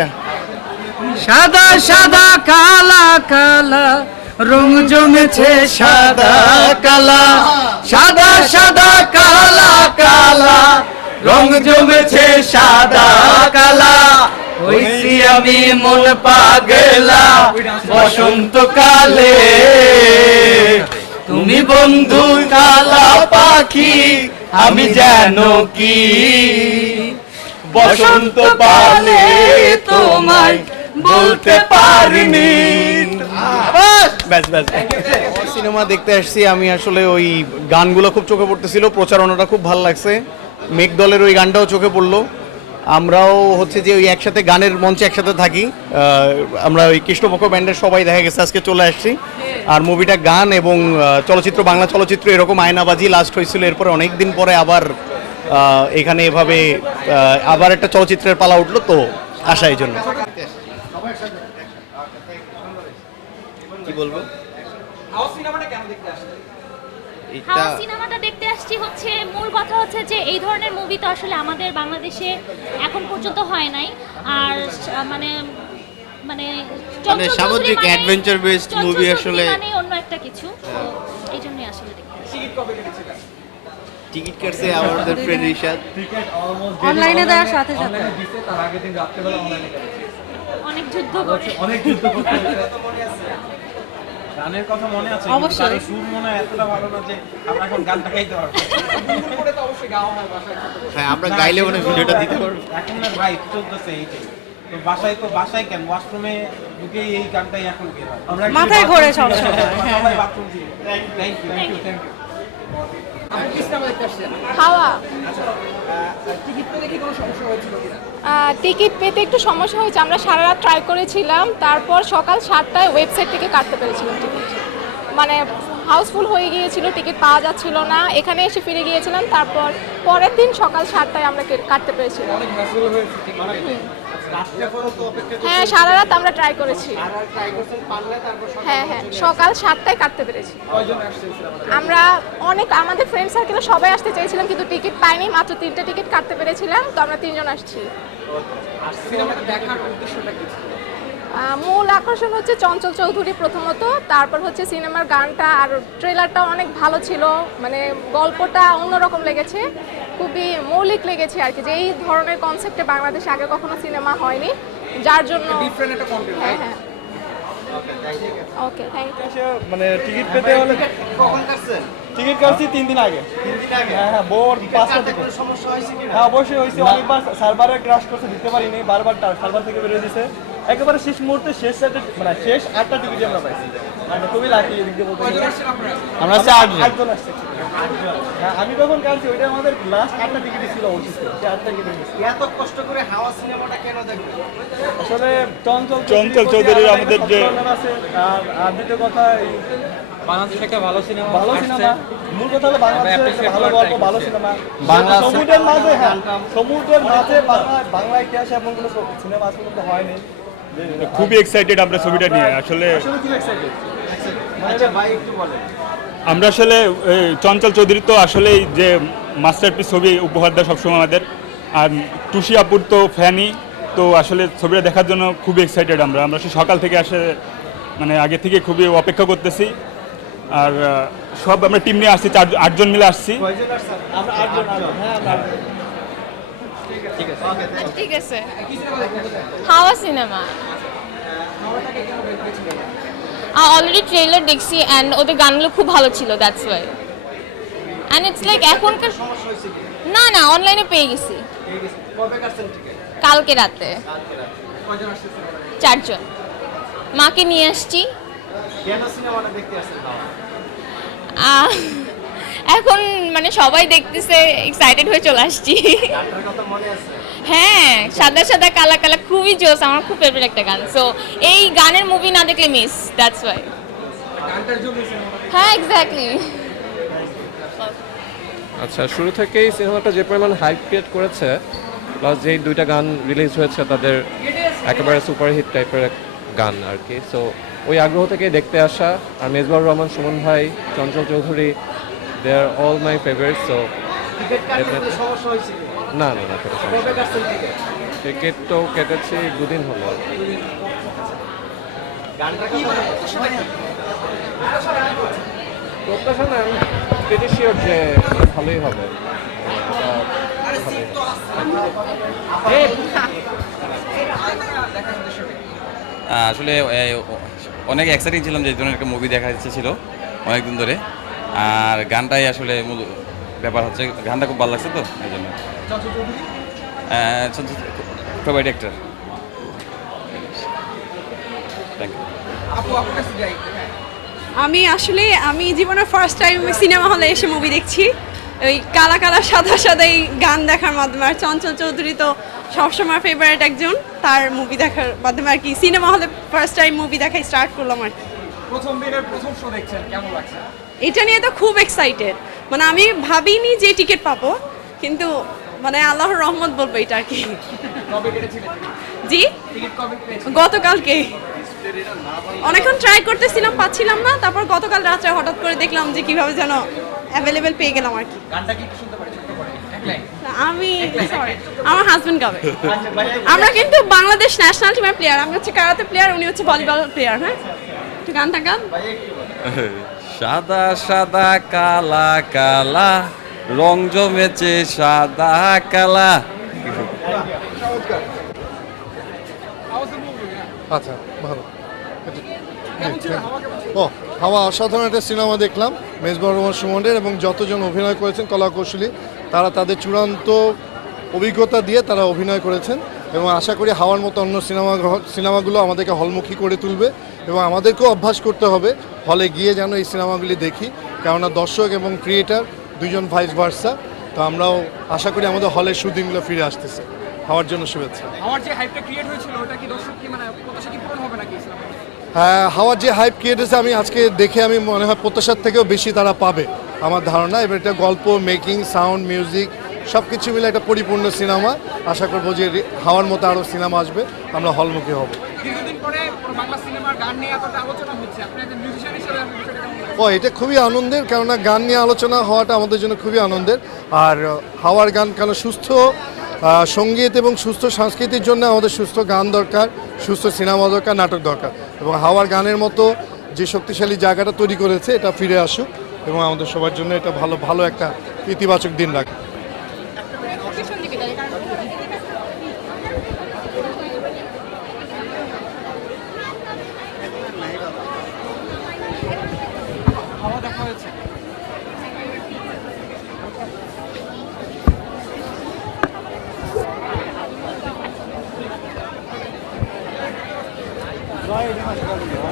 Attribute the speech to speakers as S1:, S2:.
S1: গা
S2: সাদা সাদা, কালা কালা, রং জমেছে সাদা, কালা। সাদা সাদা, কালা কালা, রং জমেছে সাদা, কালা। হইছি আমি মন পাগলা, বসন্তকালে। তুমি বন্ধু কালা পাখি, আমি যেন কি? বসন্ত পালে তোমায় বলতে পারিনি। ব্যাস ব্যাস
S1: সিনেমা দেখতে আসছি আমি আসলে ওই গানগুলো খুব চোখে পড়তেছিল প্রচারণাটা খুব ভালো লাগছে। মেঘ দলের ওই গানটাও চোখে পড়ল। আমরাও হচ্ছে যে ওই একসাথে গানের মঞ্চে একসাথে থাকি। আমরা ওই কৃষ্ণপক্ষ ব্যান্ডের সবাই দেখা গেছে আজকে চলে আসছি। আর মুভিটা গান এবং চলচ্চিত্র বাংলা চলচ্চিত্র এরকম আয়নাবাজি লাস্ট হয়েছিল এরপরে অনেক দিন পরে আবার এখানে এভাবে আবার একটা চলচ্চিত্রের পালা উঠল তো আসা এই জন্য। কি বলব?
S3: সিনেমাটা দেখতে আসছি হচ্ছে মূল কথা হচ্ছে যে এই ধরনের মুভি তো আসলে আমাদের বাংলাদেশে এখন পর্যন্ত হয় নাই। আর মানে মানে
S4: সামুদ্রিক
S3: মানে-
S4: based
S3: চঞ্চল
S4: movie
S3: চৌধুরী
S4: আসলে-
S3: মানে অন্য একটা কিছু। এই জন্যই আসলে দেখতে আসছি।
S4: টিকিট কাটছে আমাদের ফ্রেন্ড রিশাদ
S5: অনলাইনে দেওয়ার সাথে সাথে।
S3: অনেক যুদ্ধ করে।
S6: গানের কথা মনে আছে
S5: অবশ্যই।
S6: তার সুর মনে হয় এতটা ভালো না যে আমরা এখন গানটা গাইতে পারব।
S4: হ্যাঁ আমরা গাইলে মানে ভিডিওটা দিতে পারব।
S6: এখন না ভাই চলতেছে এইটাই। তো বাসায় তো বাসায় কেন? ওয়াশরুমে ঢুকে এই গানটাই এখন বের হয়। আমরা
S5: মাথায় ঘোরে সবসময়, হ্যাঁ।
S6: সবাই বাথরুম দিয়ে thank you thank you thank you
S7: Hawa. Ticket পেতে একটু সমস্যা হয়েছে। আমরা সারা রাত ট্রাই করেছিলাম। তারপর সকাল সাতটায় ওয়েবসাইট থেকে কাটতে পেরেছিলাম টিকিট মানে হাউসফুল হয়ে গিয়েছিল টিকিট পাওয়া যাচ্ছিল না। এখানে এসে ফিরে গিয়েছিলাম। তারপর পরের দিন সকাল সাতটায় আমরা কাটতে পেরেছিলাম। হ্যাঁ সারা রাত আমরা ট্রাই করেছি। হ্যাঁ হ্যাঁ সকাল সাতটায় কাটতে পেরেছি। আমরা অনেক আমাদের ফ্রেন্ড সার্কেলে সবাই আসতে চাইছিলাম কিন্তু টিকিট পাইনি মাত্র তিনটা টিকিট কাটতে পেরেছিলাম তো আমরা তিনজন আসছি। মূল আকর্ষণ হচ্ছে চঞ্চল চৌধুরী প্রথমত। তারপর হচ্ছে সিনেমার গানটা আর ট্রেলারটা অনেক ভালো ছিল। মানে গল্পটা অন্যরকম লেগেছে। খুবই মৌলিক লেগেছে আর কি যে এই ধরনের কনসেপ্টে বাংলাদেশে আগে কখনো সিনেমা হয়নি। যার জন্য হ্যাঁ হ্যাঁ। ওকে থ্যাংক ইউ
S8: মানে টিকিট পেতে হলে টিকিট কাটছি তিন দিন আগে। হ্যাঁ হ্যাঁ পাঁচটা থেকে হ্যাঁ অবশ্যই হয়েছে। অনেকবার সার্ভারে ক্রাশ করছে দিতে পারিনি। বারবার সার্ভার থেকে বেরিয়ে দিছে। একেবারে শেষ মুহূর্তে শেষ সেটে মানে শেষ আটটা টিকিট আমরা পাইছি। মানে খুবই লাকি এদিক দিয়ে বলতে।
S1: আমরা হচ্ছে আটজন।
S8: আটজন আসছে। হ্যাঁ আমি যখন কাটছি ওইটা আমাদের লাস্ট আটটা টিকিট ছিল অবশিষ্ট সে আটটা টিকিট
S1: এত কষ্ট করে হাওয়া সিনেমাটা কেন দেখবে
S8: আসলে চঞ্চল
S9: চঞ্চল চৌধুরীর আমাদের যে-
S8: আর আর দ্বিতীয় কথা এই
S6: বাংলাদেশ একটা ভালো সিনেমা
S8: ভালো সিনেমা। মূল কথা হলো বাংলাদেশের ভালো গল্প ভালো সিনেমা।
S1: বাংলা
S8: সমুদ্রের মাঝে হ্যাঁ সমুদ্রের মাঝে বাংলা বাংলা ইতিহাসে এমন কোনো সিনেমা আজ পর্যন্ত হয়নি।
S9: খুবই এক্সাইটেড আমরা ছবিটা নিয়ে। আসলে
S8: আসলে।
S1: আচ্ছা
S9: আমরা আসলে চঞ্চল চৌধুরী তো আসলেই যে মাস্টারপিস ছবি উপহার দেয় সবসময় আমাদের। আর টুসি আপুর তো ফ্যানই তো আসলে ছবিটা দেখার জন্য খুবই এক্সাইটেড আমরা। আমরা সকাল থেকে আসে মানে আগে থেকে খুবই অপেক্ষা করতেছি। আর সব আমরা টিম নিয়ে আসছি চার আটজন মিলে আসছি
S8: আমরা আটজন আটজন, হ্যাঁ আমরা আটজন।
S7: ঠিক আছে। হাওয়া সিনেমা। অলরেডি ট্রেলার দেখছি অ্যান্ড ওদের গানগুলো খুব ভালো ছিল that's why and it's like এখনকার না না অনলাইনে পেয়ে গেছি। কালকে রাতে। চারজন। মাকে নিয়ে আসছি।
S1: কেন সিনেমাটা দেখতে
S7: আহ, এখন মানে সবাই দেখতেছে এক্সাইটেড হয়ে চলে আসছি। হ্যাঁ সাদা সাদা, কালা কালা, খুবই জোস, আমার খুব ফেভারিট একটা গান। সো এই গানের মুভি না দেখলে মিস দ্যাটস ওয়াই হ্যাঁ এক্স্যাক্টলি
S10: আচ্ছা শুরু থেকেই সিনেমাটা যে পরিমাণ হাইপ ক্রিয়েট করেছে প্লাস যেই দুইটা গান রিলিজ হয়েছে, তাদের একেবারে সুপারহিট টাইপের গান আর কি। সো ওই আগ্রহ থেকেই দেখতে আসা, আর মেজবাউর রহমান, সুমন ভাই, Chanchal Chowdhury they are all my favourite so না না না
S1: টিকিট
S10: তো কেটেছি দুদিন হলো। প্রত্যাশা না আমি pretty sure যে ভালোই হবে।
S11: আসলে অনেক এক্সাইটিং ছিলাম যে ধরনের একটা মুভি দেখা ইচ্ছে ছিল অনেকদিন ধরে। আর গানটাই আসলে মূল ব্যাপার হচ্ছে গানটা খুব ভালো লাগছে তো এই জন্য। অ্যাক্টর
S5: আমি আসলে আমি জীবনের ফার্স্ট টাইম সিনেমা হলে এসে মুভি দেখছি। ওই কালা কালা সাদা সাদা এই গান দেখার মাধ্যমে আর চঞ্চল চৌধুরী তো সবসময় ফেভারিট একজন। তার মুভি দেখার মাধ্যমে আর কি cinema hall first time movie দেখাই স্টার্ট করলাম আর কি।
S8: প্রথম দিনের প্রথম শো দেখছেন কেমন লাগছে?
S5: এটা নিয়ে তো খুব এক্সাইটেড মানে আমি ভাবিনি যে টিকিট পাবো কিন্তু মানে আল্লাহর রহমত বলব এটা আর কি। জি?
S8: টিকিট কবে পেয়েছেন
S5: গতকালকে। অনেকক্ষণ ট্রাই করতেছিলাম পাচ্ছিলাম না তারপর গতকাল রাত্রে হঠাৎ করে দেখলাম যে কীভাবে যেন অ্যাভেলেবেল পেয়ে গেলাম আর কি। আমি সরি আমার হাজবেন্ড গাবে। আমরা কিন্তু বাংলাদেশ ন্যাশনাল টিমের প্লেয়ার আমি হচ্ছে কারাতে প্লেয়ার উনি হচ্ছে ভলিবল প্লেয়ার হ্যাঁ? একটু গানটা গান।
S11: সাদা সাদা কালা কালা। রং জমেছে সাদা কালা।
S12: আচ্ছা ভালো। ও হাওয়া অসাধারণ একটা সিনেমা দেখলাম। মেজবাহ রহমান সুমনের এবং যতজন অভিনয় করেছেন কলা কৌশলী তারা তাদের চূড়ান্ত অভিজ্ঞতা দিয়ে তারা অভিনয় করেছেন। এবং আশা করি হাওয়ার মতো অন্য সিনেমা সিনেমাগুলো আমাদেরকে হলমুখী করে তুলবে এবং আমাদেরকেও অভ্যাস করতে হবে হলে গিয়ে যেন এই সিনেমাগুলি দেখি। কেননা দর্শক এবং ক্রিয়েটার দুজন ভাইস ভার্সা তো আমরাও আশা করি আমাদের হলের সুদিনগুলো ফিরে আসতেছে। হওয়ার জন্য শুভেচ্ছা।
S8: আমার যে হাইপটা ক্রিয়েট হয়েছিল ওটা কি দর্শক কি মানে প্রত্যাশা কি পূরণ হবে নাকি
S12: হ্যাঁ হাওয়ার যে হাইপ ক্রিয়েটেছে আমি আজকে দেখে আমি মনে হয় প্রত্যাশার থেকেও বেশি তারা পাবে। আমার ধারণা এবার এটা গল্প মেকিং সাউন্ড মিউজিক সব কিছু মিলে একটা পরিপূর্ণ সিনেমা। আশা করব যে হাওয়ার মতো আরও সিনেমা আসবে। আমরা হলমুখী হব? ও এটা খুবই আনন্দের কেননা গান নিয়ে আলোচনা হওয়াটা আমাদের জন্য খুবই আনন্দের। আর হাওয়ার গান কেন সুস্থ সংগীত এবং সুস্থ সংস্কৃতির জন্য আমাদের সুস্থ গান দরকার সুস্থ সিনেমা দরকার নাটক দরকার। এবং হাওয়ার গানের মতো যে শক্তিশালী জায়গাটা তৈরি করেছে এটা ফিরে আসুক এবং আমাদের সবার জন্য এটা ভালো ভালো একটা ইতিবাচক দিন রাখে
S8: হাওয়া দেখা হয়েছে
S6: জয়